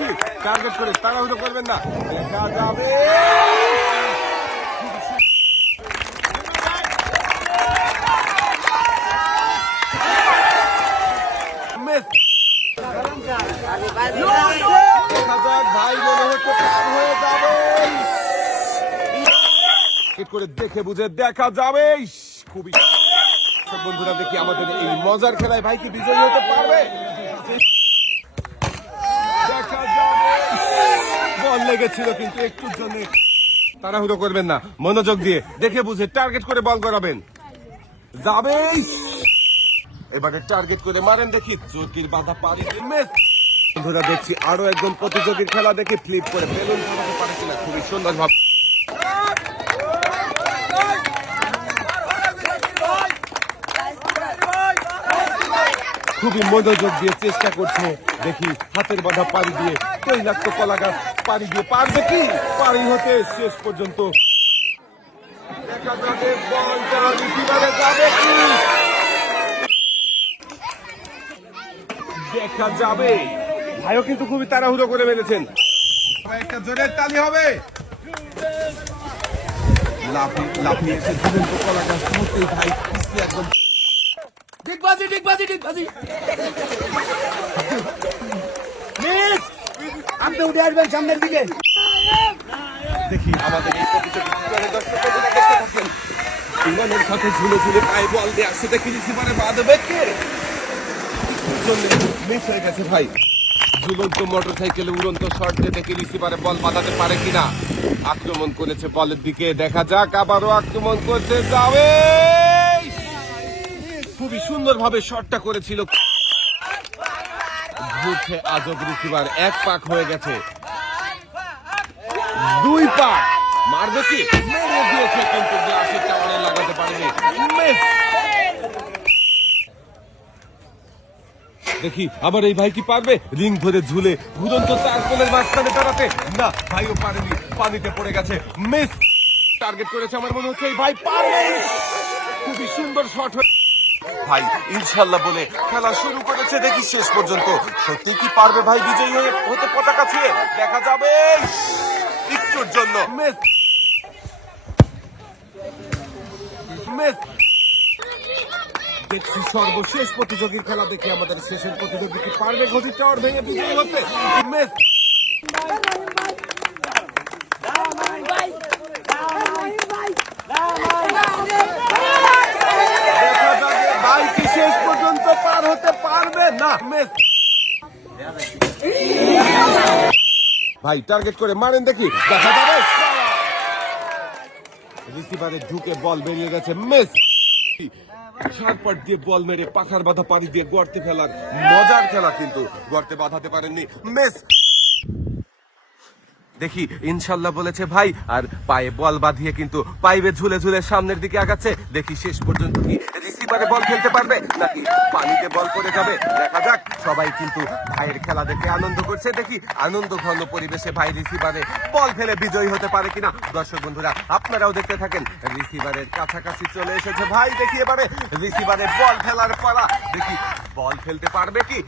দেখি টার্গেট করে তাড়াহুড়ো করবেন না, দেখা যাবে। ভাই মনে হচ্ছে পার হয়ে যাবে, করে দেখে বুঝে দেখা যাবে। খুবই বন্ধুরা, দেখি আমাদের এই মজার খেলায় ভাই কি বিজয়ী হতে পারবে, দেখা যাবে। বল লেগেছিল কিন্তু একটুর জন্য, তাড়াহুড়ো করবেন না, মনোযোগ দিয়ে দেখে বুঝে টার্গেট করে বল করাবেন। যাবে, এবারে টার্গেট করে মারেন, দেখি চোরকির বাধা পারি। বন্ধুরা দেখছি আরো একজন প্রতিযোগীর খেলা, দেখে ফ্লিপ করে বেলুন ফাটাতে পারে কিনা, খুবই সুন্দর ভাবে। খুবই মনোযোগ দিয়ে চেষ্টা করছে, দেখি হাতের বাধা পাড়ি দিয়ে তৈলাক্ত কলা গাছ পাড়ি দিয়ে পারবে কি, পাড়ি হতে শেষ পর্যন্ত দেখা যাবে বলটা রিসিভারে যাবে কি, দেখা যাবে। ভাইও কিন্তু খুবই তাড়াহুড়ো করে মেরেছেন, একটা জোরের তালি হবে। লাফিয়ে এসে ঝুলন্ত কলা গাছ মুহূর্তেই ভাই একদম ডিগবাজি মিস, আপনি উঠে আসবেন সামনের দিকে। দেখি আমাদের এই প্রতিযোগী দর্শকরা দেখতে থাকেন, ইমানের সাথে ঝুলে ঝুলে পায়ে বল দিয়ে আসছে, দেখি রিসিভারে বাঁধবে কে, মিস হয়ে গেছে ভাই। ঝুলন্ত মোটর সাইকেলে উড়ন্ত শট দিয়ে দেখি রিসিভারে বল বাঁধাতে পারে কিনা। আক্রমণ করেছে বলের দিকে, দেখা যাক, আবারও আক্রমণ করতে যাবে। খুবই সুন্দর ভাবে শটটা করেছিল, ঘুরছে আজব রিসিভার, এক পাক হয়ে গেছে, দুই পাক মারবে কি, মেরে দিয়েছে কিন্তু গ্লাসের টাওয়ারে লাগাতে পারেনি। দেখি আবার এই ভাই কি পারবে, রিং ধরে ঝুলে ঘুরন্ত চার কোণের মাঝখানে দাঁড়াতে, না ভাইও পারেনি, পানিতে পড়ে গেছে। মিস, টার্গেট করেছে আমার মনে হচ্ছে এই ভাই পারবে। খুবই সুন্দর শট ভাই, ইনশাল্লাহ বলে খেলা শুরু করেছে, দেখি শেষ পর্যন্ত সত্যি কি পারবে ভাই বিজয়ী হতে পতাকা ছুঁয়ে, দেখা যাবে। একটুর জন্য মিস, দেখছি সর্বশেষ প্রতিযোগীর খেলা, দেখি আমাদের শেষের প্রতিযোগী কি পারবে ঘটির টাওয়ার ভেঙে বিজয়ী হতে। মিস, দেখা যাবে ভাই কি শেষ পর্যন্ত পার হতে পারবে না। মিস, ভাই টার্গেট করে মারেন, দেখি দেখা যাবে। রিসিভারে ঢুকে বল বেরিয়ে গেছে। মিস, শারপাট দিয়ে বল মেরে পাখার বাধা পাড়ি দিয়ে গর্তে ফেলার মজার খেলা, কিন্তু গর্তে বাঁধাতে পারেননি। মিস, দেখি ইনশাল্লাহ বলেছে ভাই, আর পায়ে বল বাঁধিয়ে কিন্তু পাইবে ঝুলে ঝুলে সামনের দিকে আগাচ্ছে, দেখি শেষ পর্যন্ত কি রিসিভারে বল খেলতে পারবে নাকি পানিতে বল পড়ে যাবে, দেখা যাক। সবাই কিন্তু ভাইয়ের খেলা দেখে আনন্দ করছে, দেখি আনন্দ ঘন পরিবেশে ভাই রিসিভারে বল ফেলে বিজয়ী হতে পারে কিনা। দর্শক বন্ধুরা আপনারাও দেখতে থাকেন, রিসিভারের কাছাকাছি চলে এসেছে ভাই, দেখি এবারে রিসিভারে বল ফেলার পালা, দেখি বল ফেলতে পারবে কি।